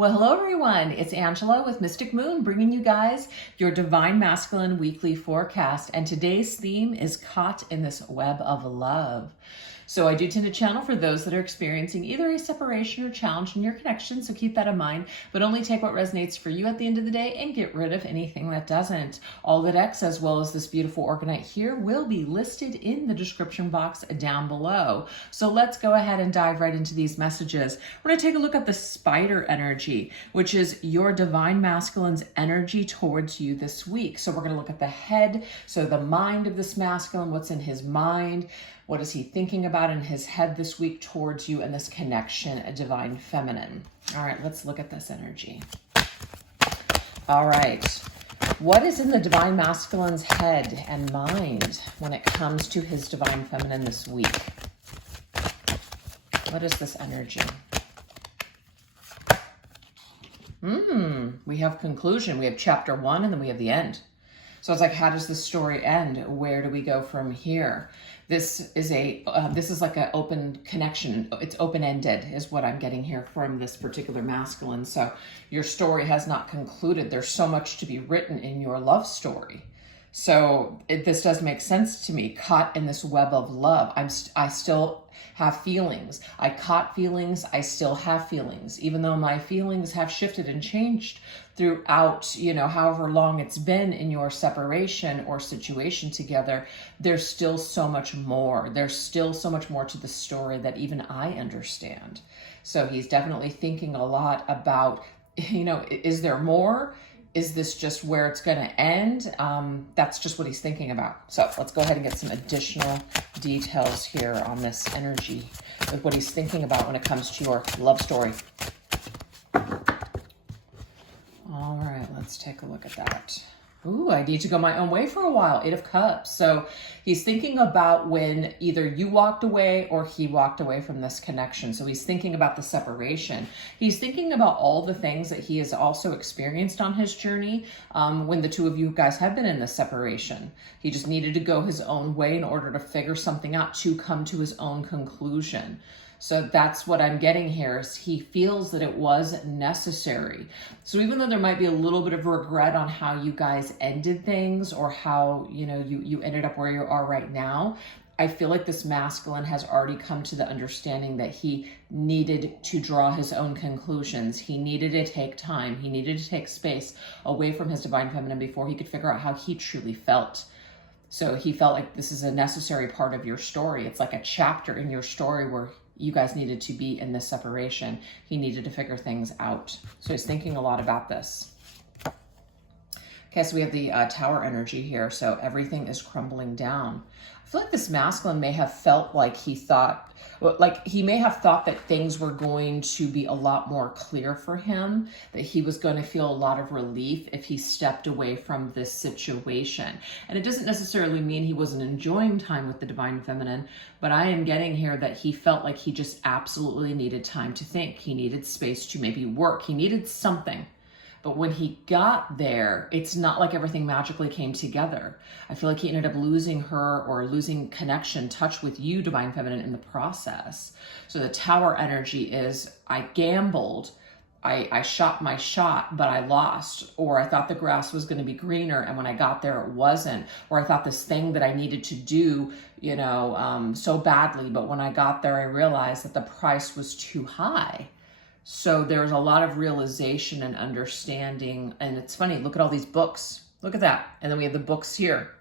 Well, hello everyone. It's Angela with Mystic Moon bringing you guys your Divine Masculine Weekly Forecast. And today's theme is Caught in This Web of Love. So I do tend to channel for those that are experiencing either a separation or challenge in your connection. So keep that in mind, but only take what resonates for you at the end of the day and get rid of anything that doesn't. All the decks, as well as this beautiful Orgonite here, will be listed in the description box down below. So let's go ahead and dive right into these messages. We're going to take a look at the spider energy, which is your Divine Masculine's energy towards you this week. So we're going to look at the head, so the mind of this masculine, what's in his mind, what is he thinking about in his head this week towards you, and this connection, a Divine Feminine. All right, let's look at this energy. All right. What is in the Divine Masculine's head and mind when it comes to his Divine Feminine this week? What is this energy? We have conclusion. We have chapter 1, and then we have the end. So it's like, how does the story end? Where do we go from here? This is like an open connection. It's open-ended is what I'm getting here from this particular masculine. So your story has not concluded. There's so much to be written in your love story. So this does make sense to me. Caught in this web of love. I still have feelings. I caught feelings. I still have feelings. Even though my feelings have shifted and changed throughout, however long it's been in your separation or situation together, there's still so much more. There's still so much more to the story that even I understand. So he's definitely thinking a lot about, is there more? Is this just where it's going to end? That's just what he's thinking about. So let's go ahead and get some additional details here on this energy with what he's thinking about when it comes to your love story. All right, let's take a look at that. Ooh, I need to go my own way for a while. 8 of Cups. So he's thinking about when either you walked away or he walked away from this connection. So he's thinking about the separation. He's thinking about all the things that he has also experienced on his journey when the two of you guys have been in this separation. He just needed to go his own way in order to figure something out to come to his own conclusion. So that's what I'm getting here is he feels that it was necessary. So even though there might be a little bit of regret on how you guys ended things or how, you ended up where you are right now, I feel like this masculine has already come to the understanding that he needed to draw his own conclusions. He needed to take time. He needed to take space away from his Divine Feminine before he could figure out how he truly felt. So he felt like this is a necessary part of your story. It's like a chapter in your story where you guys needed to be in this separation. He needed to figure things out. So he's thinking a lot about this. Okay, so we have the Tower energy here. So everything is crumbling down. I feel like this masculine may have felt like he may have thought that things were going to be a lot more clear for him, that he was going to feel a lot of relief if he stepped away from this situation. And it doesn't necessarily mean he wasn't enjoying time with the Divine Feminine, but I am getting here that he felt like he just absolutely needed time to think. He needed space to maybe work. He needed something. But when he got there, it's not like everything magically came together. I feel like he ended up losing her or losing connection, touch with you, Divine Feminine, in the process. So the Tower energy is, I gambled, I shot my shot, but I lost. Or I thought the grass was going to be greener, and when I got there, it wasn't. Or I thought this thing that I needed to do, so badly, but when I got there, I realized that the price was too high. So there's a lot of realization and understanding. And it's funny, look at all these books. Look at that. And then we have the books here.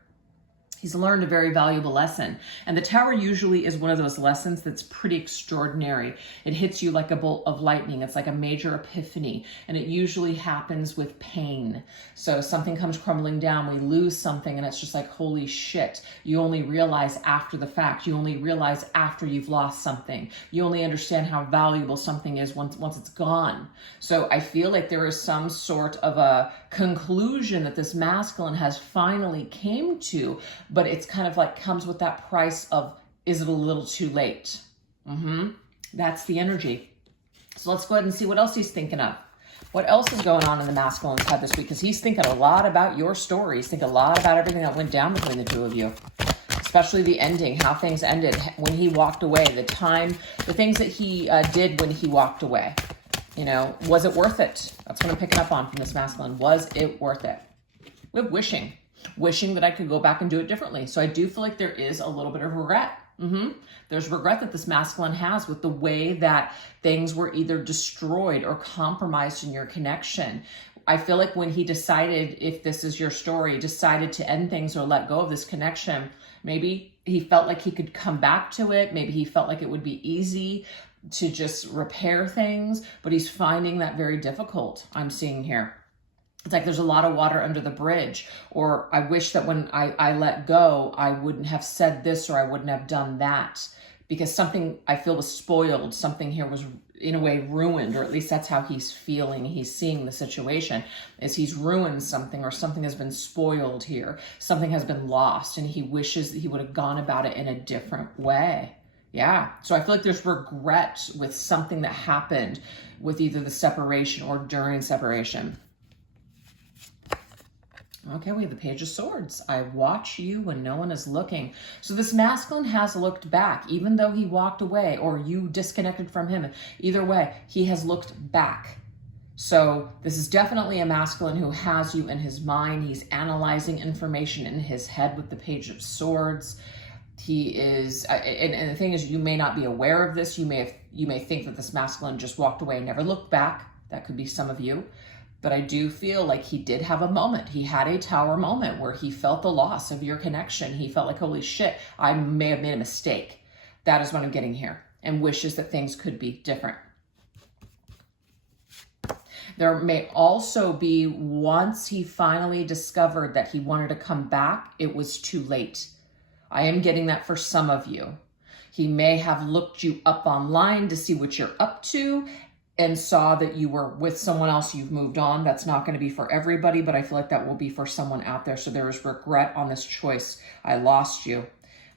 He's learned a very valuable lesson. And the Tower usually is one of those lessons that's pretty extraordinary. It hits you like a bolt of lightning. It's like a major epiphany. And it usually happens with pain. So something comes crumbling down. We lose something and it's just like, holy shit. You only realize after the fact. You only realize after you've lost something. You only understand how valuable something is once it's gone. So I feel like there is some sort of a conclusion that this masculine has finally came to, but it's kind of like comes with that price of, is it a little too late? That's the energy. So let's go ahead and see what else he's thinking of. What else is going on in the masculine's head this week? Because he's thinking a lot about your story. He's thinking a lot about everything that went down between the two of you. especially the ending, how things ended when he walked away, the time, the things that he did when he walked away. You know, was it worth it? That's what I'm picking up on from this masculine. Was it worth it? We have wishing that I could go back and do it differently. So I do feel like there is a little bit of regret. There's regret that this masculine has with the way that things were either destroyed or compromised in your connection. I feel like when he decided, if this is your story, decided to end things or let go of this connection, maybe he felt like he could come back to it. Maybe he felt like it would be easy to just repair things, but he's finding that very difficult, I'm seeing here. It's like there's a lot of water under the bridge, or I wish that when I let go, I wouldn't have said this or I wouldn't have done that, because something I feel was spoiled. Something here was in a way ruined, or at least that's how he's feeling. He's seeing the situation is he's ruined something, or something has been spoiled here. Something has been lost, and he wishes that he would have gone about it in a different way. Yeah. So I feel like there's regret with something that happened with either the separation or during separation. Okay, we have the Page of Swords. I watch you when no one is looking. So this masculine has looked back, even though he walked away or you disconnected from him. Either way, he has looked back. So this is definitely a masculine who has you in his mind. He's analyzing information in his head with the Page of Swords. He is, and the thing is, you may not be aware of this. You may think that this masculine just walked away and never looked back. That could be some of you. But I do feel like he did have a moment. He had a tower moment where he felt the loss of your connection. He felt like, holy shit, I may have made a mistake. That is what I'm getting here. And wishes that things could be different. There may also be, once he finally discovered that he wanted to come back, it was too late. I am getting that for some of you. He may have looked you up online to see what you're up to and saw that you were with someone else, you've moved on. That's not going to be for everybody, but I feel like that will be for someone out there. So there is regret on this choice. I lost you.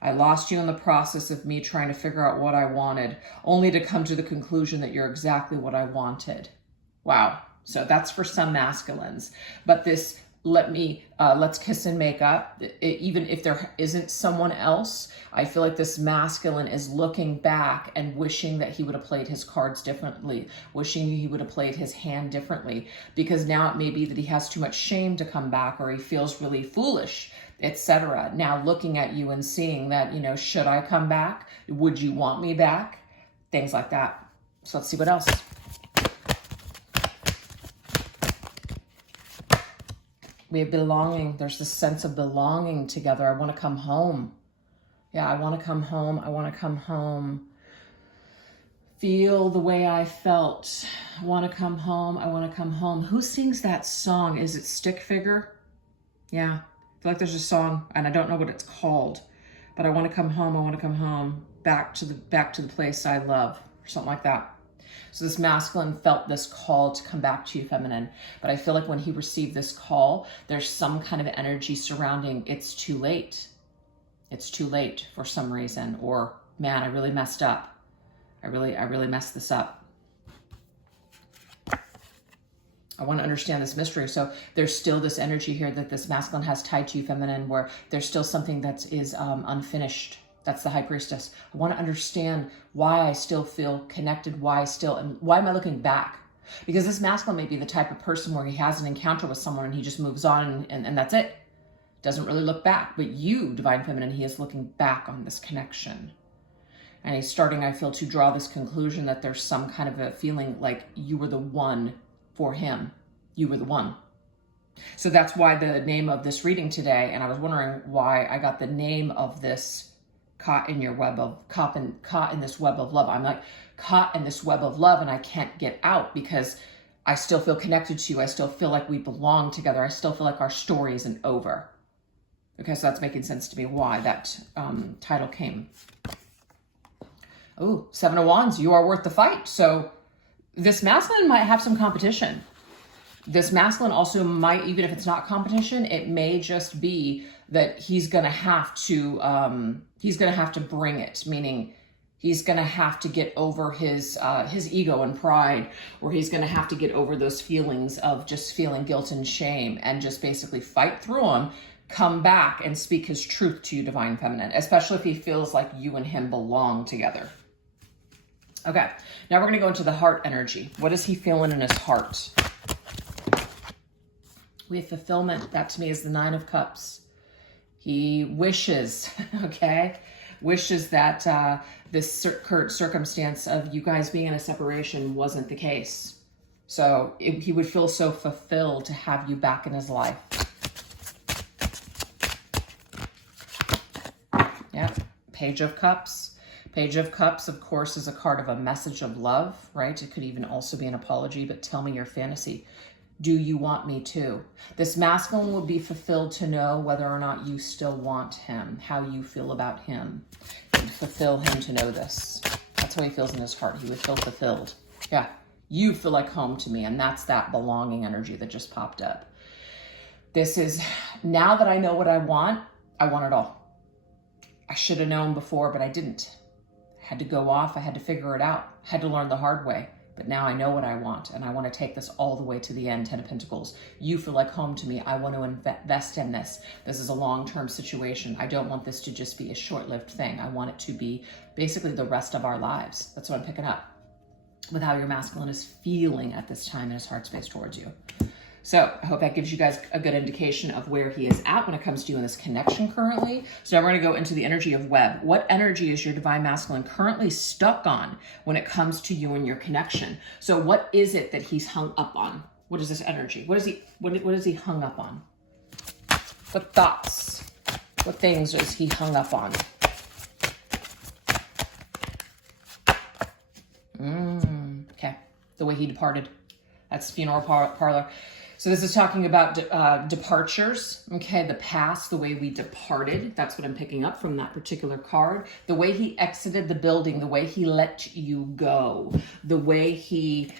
I lost you in the process of me trying to figure out what I wanted, only to come to the conclusion that you're exactly what I wanted. Wow. So that's for some masculines. But this, let's kiss and make up. Even if there isn't someone else, I feel like this masculine is looking back and wishing that he would have played his cards differently, wishing he would have played his hand differently, because now it may be that he has too much shame to come back, or he feels really foolish, etc. Now looking at you and seeing that, should I come back? Would you want me back? Things like that. So let's see what else. We have belonging. There's this sense of belonging together. I want to come home. Yeah, I want to come home. I want to come home. Feel the way I felt. I want to come home. I want to come home. Who sings that song? Is it Stick Figure? Yeah, I feel like there's a song, and I don't know what it's called, but I want to come home. I want to come home. Back to the place I love, or something like that. So this masculine felt this call to come back to you, feminine. But I feel like when he received this call, there's some kind of energy surrounding it's too late. It's too late for some reason. Or, man, I really messed up. I really messed this up. I want to understand this mystery. So there's still this energy here that this masculine has tied to you, feminine, where there's still something that is unfinished. That's the High Priestess. I want to understand why I still feel connected, and why am I looking back? Because this masculine may be the type of person where he has an encounter with someone and he just moves on and that's it. Doesn't really look back. But you, Divine Feminine, he is looking back on this connection. And he's starting, I feel, to draw this conclusion that there's some kind of a feeling like you were the one for him. You were the one. So that's why the name of this reading today, and I was wondering why I got the name of this, caught in this web of love. I'm like caught in this web of love, and I can't get out because I still feel connected to you. I still feel like we belong together. I still feel like our story isn't over. Okay, so that's making sense to me why that title came. Oh, Seven of Wands, you are worth the fight. So this masculine might have some competition. This masculine also might, even if it's not competition, it may just be that he's going to have to bring it, meaning he's going to have to get over his ego and pride, or he's going to have to get over those feelings of just feeling guilt and shame and just basically fight through them, come back and speak his truth to you, Divine Feminine, especially if he feels like you and him belong together. Okay, now we're going to go into the heart energy. What is he feeling in his heart? We have fulfillment. That to me is the Nine of Cups. He wishes, okay, wishes that this current circumstance of you guys being in a separation wasn't the case. So he would feel so fulfilled to have you back in his life. Yeah, Page of Cups. Page of Cups, of course, is a card of a message of love, right? It could even also be an apology, but tell me your fantasy. Do you want me to? This masculine would be fulfilled to know whether or not you still want him, how you feel about him. It would fulfill him to know this. That's how he feels in his heart. He would feel fulfilled. Yeah, you feel like home to me, and that's that belonging energy that just popped up. This is, now that I know what I want it all. I should have known before, but I didn't. I had to go off. I had to figure it out. I had to learn the hard way. But now I know what I want, and I want to take this all the way to the end. 10 of Pentacles. You feel like home to me. I want to invest in this. This is a long-term situation. I don't want this to just be a short-lived thing. I want it to be basically the rest of our lives. That's what I'm picking up with how your masculine is feeling at this time in his heart space towards you. So I hope that gives you guys a good indication of where he is at when it comes to you in this connection currently. So now we're going to go into the energy of web. What energy is your divine masculine currently stuck on when it comes to you and your connection? So what is it that he's hung up on? What is this energy? What is he hung up on? What thoughts? What things is he hung up on? Okay. The way he departed. That's funeral parlor. So this is talking about departures, okay? The past, the way we departed. That's what I'm picking up from that particular card. The way he exited the building, the way he let you go, the way he,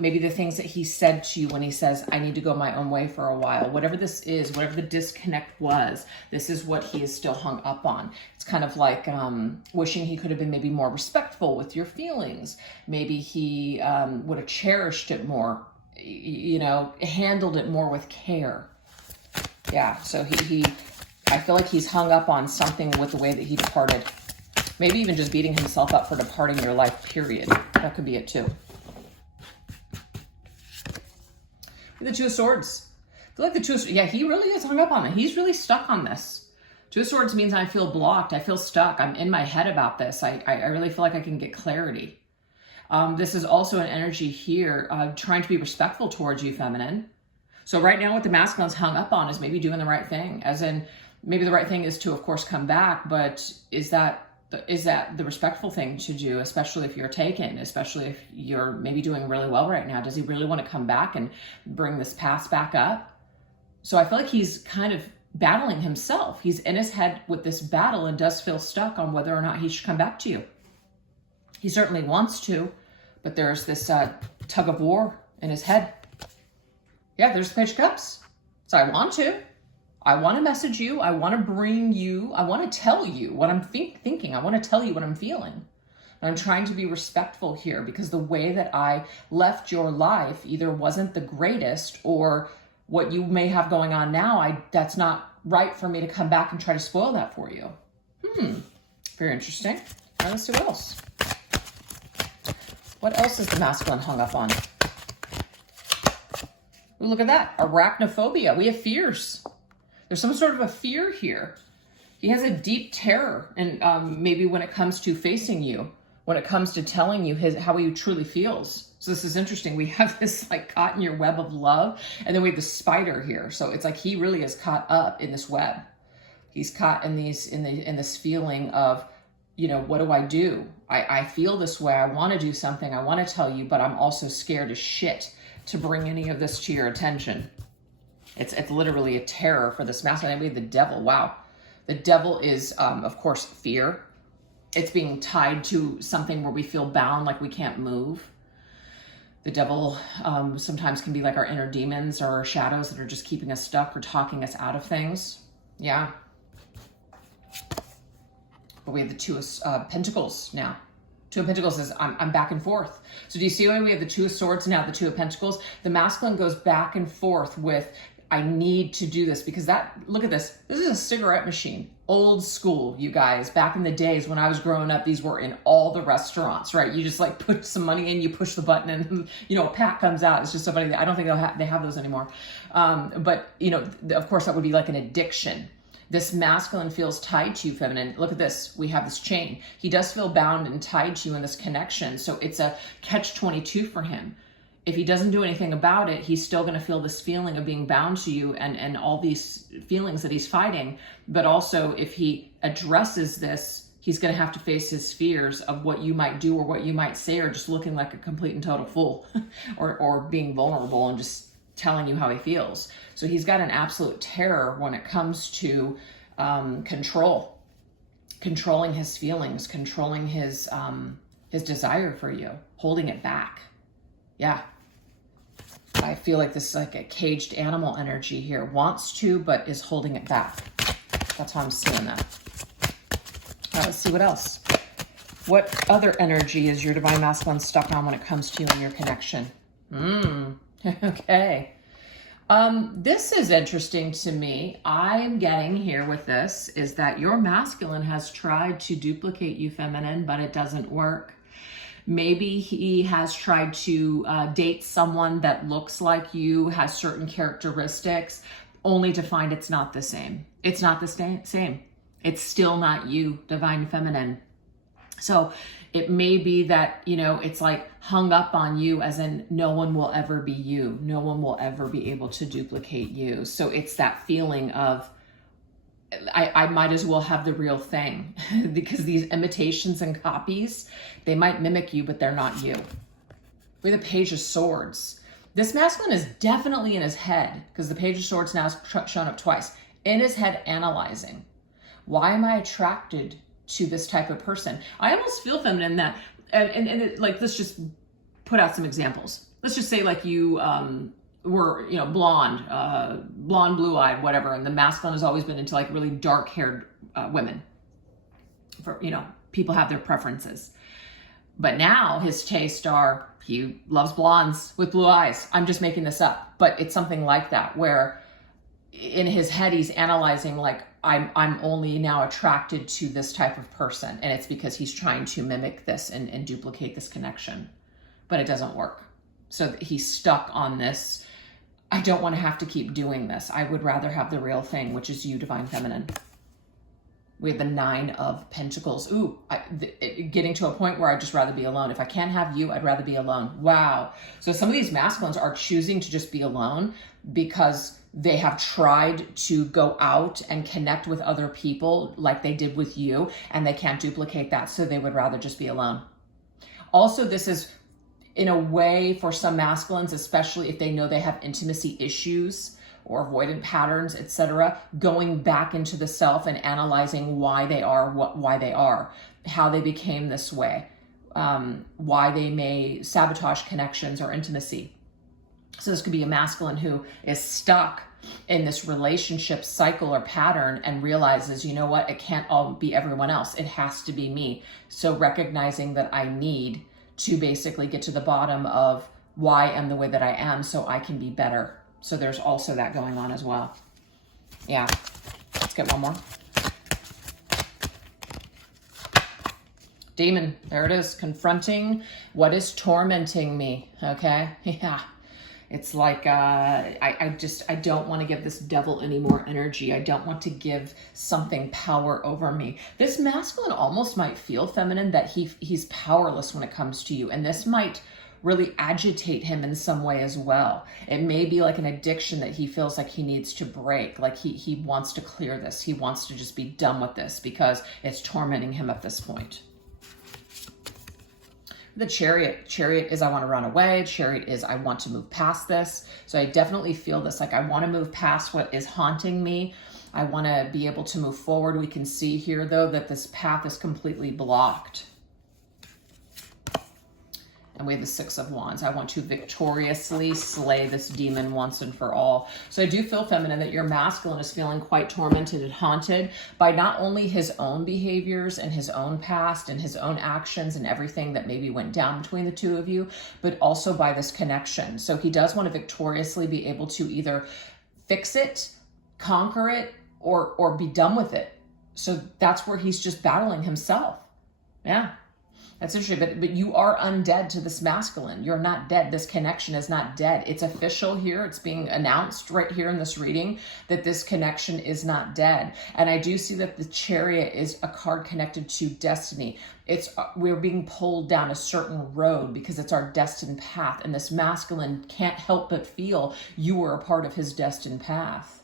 maybe the things that he said to you when he says, I need to go my own way for a while. Whatever this is, whatever the disconnect was, this is what he is still hung up on. It's kind of like wishing he could have been maybe more respectful with your feelings. Maybe he would have cherished it more, you know, handled it more with care. Yeah, so I feel like he's hung up on something with the way that he departed. Maybe even just beating himself up for departing your life, period. That could be it too. The Two of Swords. I feel like the Two of Swords, yeah, he really is hung up on it. He's really stuck on this. Two of Swords means I feel blocked. I feel stuck. I'm in my head about this. I really feel like I can get clarity. This is also an energy here trying to be respectful towards you, feminine. So right now what the masculine's hung up on is maybe doing the right thing. As in, maybe the right thing is to, of course, come back. But is that the respectful thing to do, especially if you're taken, especially if you're maybe doing really well right now? Does he really want to come back and bring this past back up? So I feel like he's kind of battling himself. He's in his head with this battle and does feel stuck on whether or not he should come back to you. He certainly wants to, but there's this tug of war in his head. Yeah, there's the Page of Cups. So I want to message you. I want to bring you, I want to tell you what I'm thinking. I want to tell you what I'm feeling. And I'm trying to be respectful here because the way that I left your life either wasn't the greatest, or what you may have going on now, that's not right for me to come back and try to spoil that for you. Very interesting. All right, let's see what else. What else is the masculine hung up on? Ooh, look at that. Arachnophobia. We have fears. There's some sort of a fear here. He has a deep terror, and maybe when it comes to facing you, when it comes to telling you how he truly feels. So this is interesting. We have this like caught in your web of love, and then we have the spider here. So it's like he really is caught up in this web. He's caught in this feeling of, you know, what do I do? I feel this way. I want to do something. I want to tell you, but I'm also scared as shit to bring any of this to your attention. It's literally a terror for this masculine. Maybe the devil. Wow. The devil is, of course, fear. It's being tied to something where we feel bound, like we can't move. The devil sometimes can be like our inner demons or our shadows that are just keeping us stuck or talking us out of things. Yeah. But we have the Two of Pentacles now. Two of Pentacles is I'm back and forth. So do you see why we have the Two of Swords now, the Two of Pentacles? The masculine goes back and forth with, I need to do this because look at this. This is a cigarette machine. Old school, you guys. Back in the days when I was growing up, these were in all the restaurants, right? You just like put some money in, you push the button and, a pack comes out. It's just so funny. I don't think they have those anymore. But, of course that would be like an addiction. This masculine feels tied to you, feminine. Look at this. We have this chain. He does feel bound and tied to you in this connection. So it's a catch-22 for him. If he doesn't do anything about it, he's still going to feel this feeling of being bound to you and all these feelings that he's fighting. But also, if he addresses this, he's going to have to face his fears of what you might do or what you might say, or just looking like a complete and total fool or being vulnerable and just telling you how he feels. So he's got an absolute terror when it comes to controlling his feelings, controlling his desire for you, holding it back. Yeah. I feel like this is like a caged animal energy here. Wants to, but is holding it back. That's how I'm seeing that. All right, let's see what else. What other energy is your divine masculine stuck on when it comes to you and your connection? Okay. This is interesting to me. I'm getting here with this is that your masculine has tried to duplicate you, feminine, but it doesn't work. Maybe he has tried to date someone that looks like you, has certain characteristics, only to find it's not the same. It's not the same. It's still not you, divine feminine. So it may be that, it's like hung up on you, as in no one will ever be you. No one will ever be able to duplicate you. So it's that feeling of, I might as well have the real thing because these imitations and copies, they might mimic you, but they're not you. We have the Page of Swords. This masculine is definitely in his head because the Page of Swords now has shown up twice. In his head, analyzing. Why am I attracted to this type of person? I almost feel, feminine, that, and like, let's just put out some examples. Let's just say like you, were, blonde, blue-eyed, whatever. And the masculine has always been into like really dark-haired women. For, people have their preferences. But now his tastes are, he loves blondes with blue eyes. I'm just making this up. But it's something like that where in his head, he's analyzing like, I'm only now attracted to this type of person. And it's because he's trying to mimic this and duplicate this connection. But it doesn't work. So he's stuck on this. I don't want to have to keep doing this. I would rather have the real thing, which is you, divine feminine. We have the 9 of Pentacles. Ooh, getting to a point where I'd just rather be alone. If I can't have you, I'd rather be alone. Wow. So some of these masculines are choosing to just be alone because they have tried to go out and connect with other people like they did with you, and they can't duplicate that. So they would rather just be alone. Also, this is in a way for some masculines, especially if they know they have intimacy issues or avoidant patterns, etc., going back into the self and analyzing why they are why they are, how they became this way, why they may sabotage connections or intimacy. So this could be a masculine who is stuck in this relationship cycle or pattern and realizes, you know what, it can't all be everyone else. It has to be me. So recognizing that I need to basically get to the bottom of why I'm the way that I am so I can be better. So there's also that going on as well. Yeah. Let's get one more. Demon. There it is. Confronting what is tormenting me. Okay. Yeah. It's like, I don't want to give this devil any more energy. I don't want to give something power over me. This masculine almost might feel, feminine, that he's powerless when it comes to you. And this might really agitate him in some way as well. It may be like an addiction that he feels like he needs to break. Like he wants to clear this. He wants to just be done with this because it's tormenting him at this point. The Chariot. Chariot is I want to run away. Chariot is I want to move past this. So I definitely feel this, like I want to move past what is haunting me. I want to be able to move forward. We can see here, though, that this path is completely blocked. And we have the 6 of Wands. I want to victoriously slay this demon once and for all. So I do feel, feminine, that your masculine is feeling quite tormented and haunted by not only his own behaviors and his own past and his own actions and everything that maybe went down between the two of you, but also by this connection. So he does want to victoriously be able to either fix it, conquer it, or be done with it. So that's where he's just battling himself. Yeah. That's interesting, but you are undead to this masculine. You're not dead. This connection is not dead. It's official here. It's being announced right here in this reading that this connection is not dead. And I do see that the Chariot is a card connected to destiny. We're being pulled down a certain road because it's our destined path. And this masculine can't help but feel you are a part of his destined path.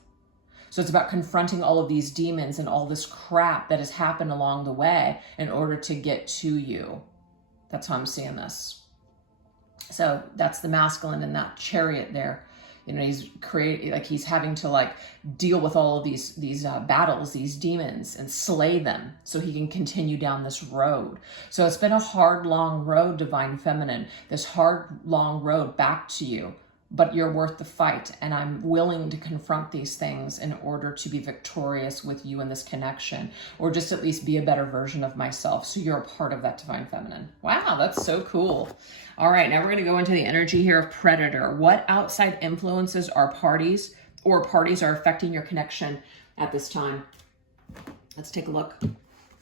So it's about confronting all of these demons and all this crap that has happened along the way in order to get to you. That's how I'm seeing this. So that's the masculine in that Chariot there. You know, he's having to deal with all of these battles, these demons, and slay them so he can continue down this road. So it's been a hard, long road, Divine Feminine, this hard, long road back to you. But you're worth the fight, and I'm willing to confront these things in order to be victorious with you in this connection, or just at least be a better version of myself. So you're a part of that Divine Feminine. Wow, that's so cool. All right, now we're going to go into the energy here of Predator. What outside influences are parties are affecting your connection at this time? Let's take a look.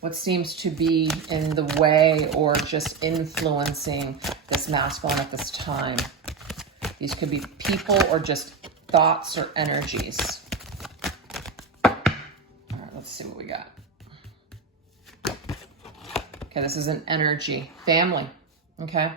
What seems to be in the way or just influencing this masculine at this time? These could be people or just thoughts or energies. All right, let's see what we got. Okay, this is an energy. Family, okay?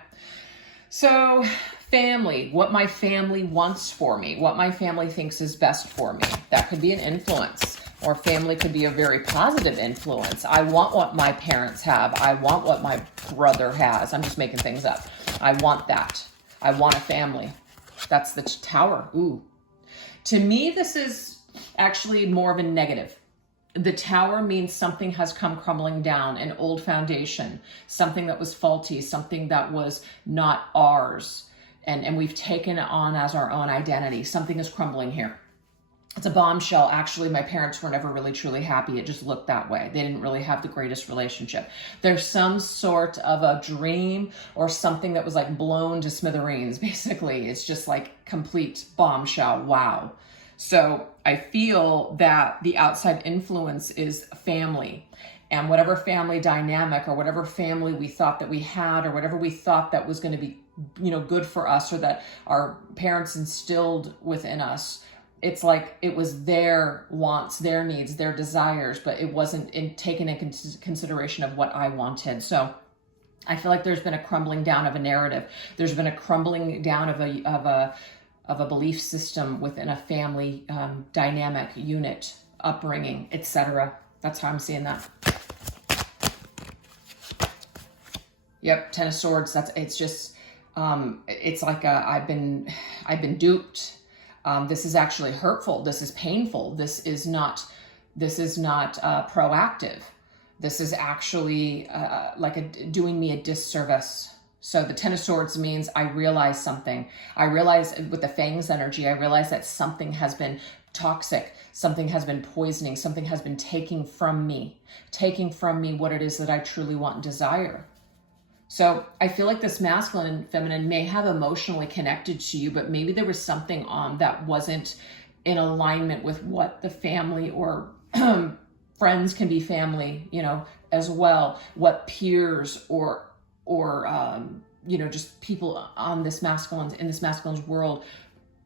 So family, what my family wants for me, what my family thinks is best for me. That could be an influence. Or family could be a very positive influence. I want what my parents have. I want what my brother has. I'm just making things up. I want that. I want a family. That's the Tower. Ooh. To me, this is actually more of a negative. The Tower means something has come crumbling down, an old foundation, something that was faulty, something that was not ours, and we've taken it on as our own identity. Something is crumbling here. It's a bombshell. Actually, my parents were never really truly happy. It just looked that way. They didn't really have the greatest relationship. There's some sort of a dream or something that was blown to smithereens, basically. It's just complete bombshell. Wow. So I feel that the outside influence is family. And whatever family dynamic or whatever family we thought that we had or whatever we thought that was going to be, good for us or that our parents instilled within us, it's it was their wants, their needs, their desires, but it wasn't taken in consideration of what I wanted. So I feel like there's been a crumbling down of a narrative. There's been a crumbling down of a belief system within a family dynamic, unit, upbringing, etc. That's how I'm seeing that. Yep, Ten of Swords. It's just it's I've been duped. This is actually hurtful. This is painful. This is not proactive. This is actually doing me a disservice. So the Ten of Swords means I realize something. I realize with the Fangs energy, I realize that something has been toxic. Something has been poisoning. Something has been taking from me what it is that I truly want and desire. So I feel like this masculine and feminine may have emotionally connected to you, but maybe there was something that wasn't in alignment with what the family or friends can be family, as well. What peers or just people in this masculine's world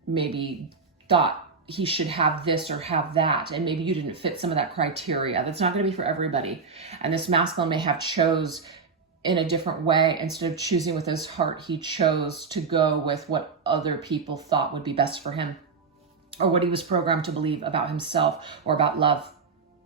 maybe thought he should have this or have that. And maybe you didn't fit some of that criteria. That's not going to be for everybody. And this masculine may have chose in a different way. Instead of choosing with his heart, he chose to go with what other people thought would be best for him or what he was programmed to believe about himself or about love.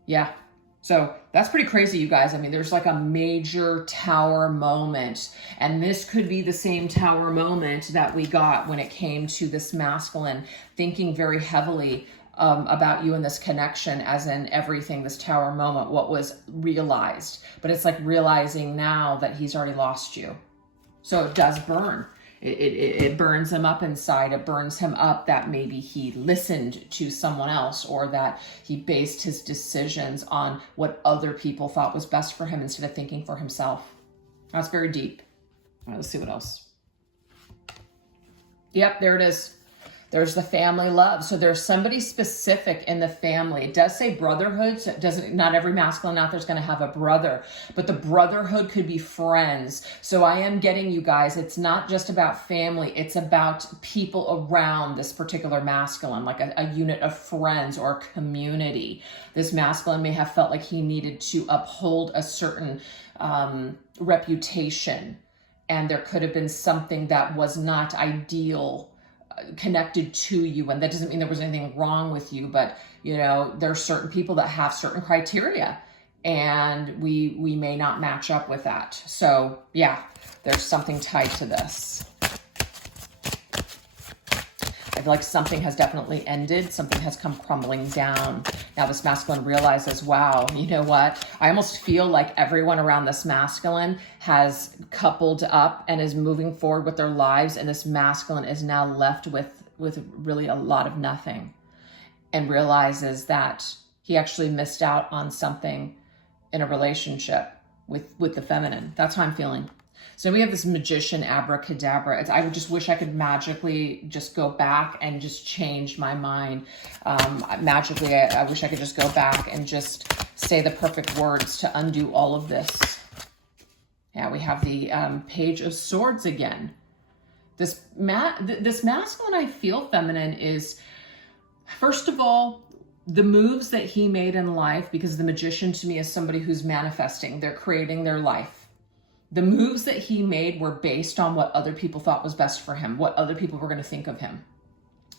Yeah. So that's pretty crazy, you guys. I mean, there's a major Tower moment, and this could be the same Tower moment that we got when it came to this masculine thinking very heavily about you and this connection, as in everything, this Tower moment, what was realized. But it's realizing now that he's already lost you. So it does burn. It burns him up inside. It burns him up that maybe he listened to someone else or that he based his decisions on what other people thought was best for him instead of thinking for himself. That's very deep. All right, let's see what else. Yep, there it is. There's the family love. So there's somebody specific in the family. It does say brotherhood. So it doesn't, not every masculine out there is going to have a brother, but the brotherhood could be friends. So I am getting, you guys, it's not just about family. It's about people around this particular masculine, like a unit of friends or community. This masculine may have felt like he needed to uphold a certain reputation, and there could have been something that was not ideal connected to you. And that doesn't mean there was anything wrong with you, but you know, there are certain people that have certain criteria, and we may not match up with that. So yeah, there's something tied to this. I feel like something has definitely ended. Something has come crumbling down. Now this masculine realizes, wow, you know what? I almost feel like everyone around this masculine has coupled up and is moving forward with their lives. And this masculine is now left with really a lot of nothing, and realizes that he actually missed out on something in a relationship with the feminine. That's how I'm feeling. So we have this magician abracadabra. I would just wish I could magically just go back and just change my mind. Magically, I wish I could just go back and just say the perfect words to undo all of this. Yeah, we have the Page of Swords again. This masculine, I feel feminine, is, first of all, the moves that he made in life, because the magician to me is somebody who's manifesting. They're creating their life. The moves that he made were based on what other people thought was best for him, what other people were going to think of him,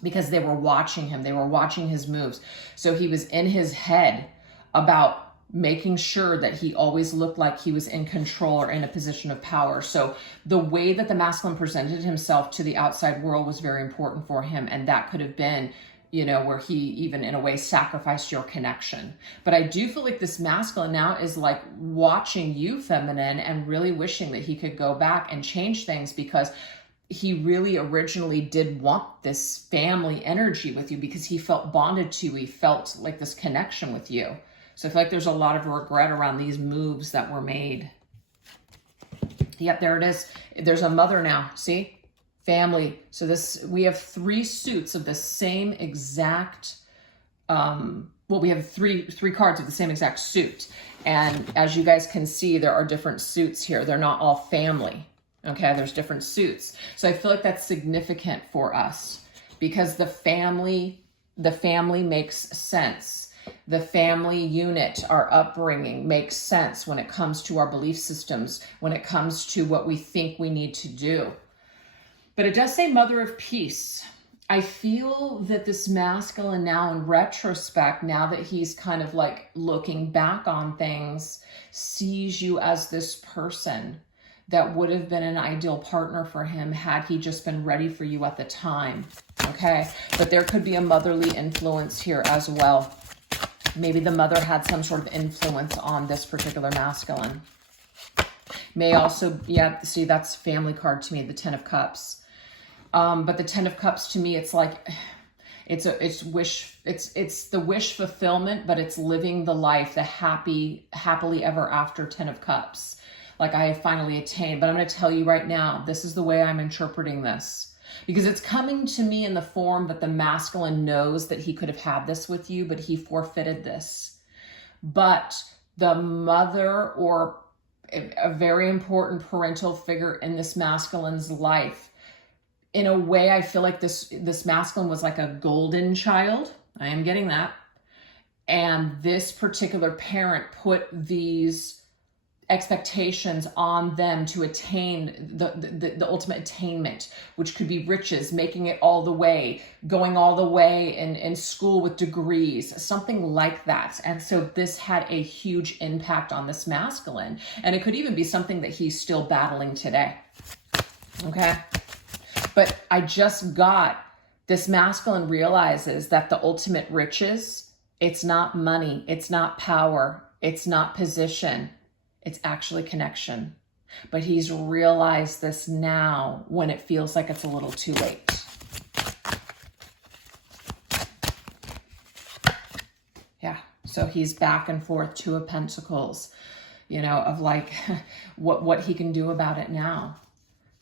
because they were watching him. They were watching his moves. So he was in his head about making sure that he always looked like he was in control or in a position of power. So the way that the masculine presented himself to the outside world was very important for him. And that could have been, you know, where he even in a way sacrificed your connection. But I do feel like this masculine now is like watching you, feminine, and really wishing that he could go back and change things, because he really originally did want this family energy with you, because he felt bonded to you. He felt like this connection with you. So I feel like there's a lot of regret around these moves that were made. Yep, there it is. There's a mother now, see? Family. So this, we have 3 suits of the same exact, well, we have three cards of the same exact suit. And as you guys can see, there are different suits here. They're not all family. Okay. There's different suits. So I feel like that's significant for us, because the family makes sense. The family unit, our upbringing makes sense when it comes to our belief systems, when it comes to what we think we need to do. But it does say Mother of Peace. I feel that this masculine now, in retrospect, now that he's kind of like looking back on things, sees you as this person that would have been an ideal partner for him had he just been ready for you at the time. Okay. But there could be a motherly influence here as well. Maybe the mother had some sort of influence on this particular masculine. May also, yeah, see, that's family card to me, the 10 of Cups. But the 10 of Cups to me, it's like, it's the wish fulfillment, but it's living the life, the happily ever after 10 of Cups. Like, I have finally attained. But I'm going to tell you right now, this is the way I'm interpreting this, because it's coming to me in the form that the masculine knows that he could have had this with you, but he forfeited this. But the mother, or a very important parental figure in this masculine's life, in a way, I feel like this masculine was like a golden child. I am getting that. And this particular parent put these expectations on them to attain the ultimate attainment, which could be riches, making it all the way, going all the way in school with degrees, something like that. And so this had a huge impact on this masculine. And it could even be something that he's still battling today. Okay. But I just got this masculine realizes that the ultimate riches, it's not money, it's not power, it's not position, it's actually connection. But he's realized this now when it feels like it's a little too late. Yeah, so he's back and forth, 2 of Pentacles, you know, of like what he can do about it now.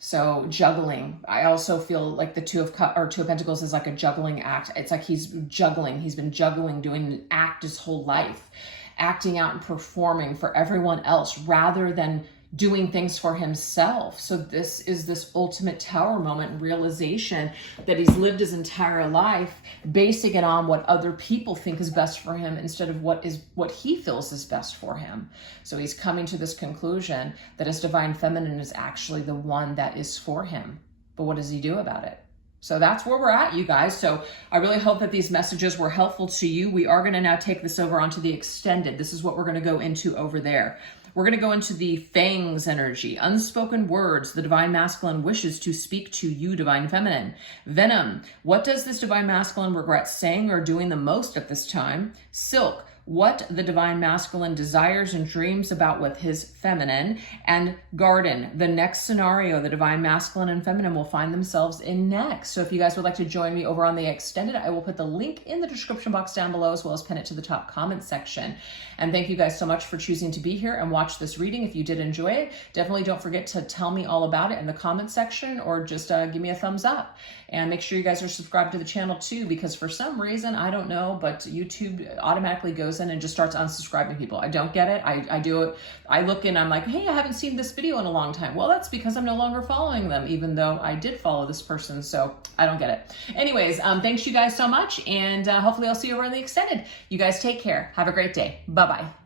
So juggling. I also feel like the Two of Pentacles is like a juggling act. It's like he's juggling. He's been juggling, doing an act his whole life, acting out and performing for everyone else rather than doing things for himself. So this is this ultimate Tower moment, realization that he's lived his entire life basing it on what other people think is best for him instead of what he feels is best for him. So he's coming to this conclusion that his divine feminine is actually the one that is for him. But what does he do about it? So that's where we're at, you guys. So I really hope that these messages were helpful to you. We are going to now take this over onto the extended. This is what we're going to go into over there. We're going to go into the Fangs energy, unspoken words the divine masculine wishes to speak to you, divine feminine. Venom, what does this divine masculine regret saying or doing the most at this time? Silk, what the divine masculine desires and dreams about with his feminine. And Garden, the next scenario the divine masculine and feminine will find themselves in next. So if you guys would like to join me over on the extended, I will put the link in the description box down below, as well as pin it to the top comment section. And thank you guys so much for choosing to be here and watch this reading. If you did enjoy it, definitely don't forget to tell me all about it in the comment section, or just give me a thumbs up. And make sure you guys are subscribed to the channel too, because for some reason, I don't know, but YouTube automatically goes in and just starts unsubscribing people. I don't get it. I do it. I look in, I'm like, hey, I haven't seen this video in a long time. Well, that's because I'm no longer following them, even though I did follow this person. So I don't get it. Anyways, thanks you guys so much. And hopefully I'll see you over in the extended. You guys take care. Have a great day. Bye-bye.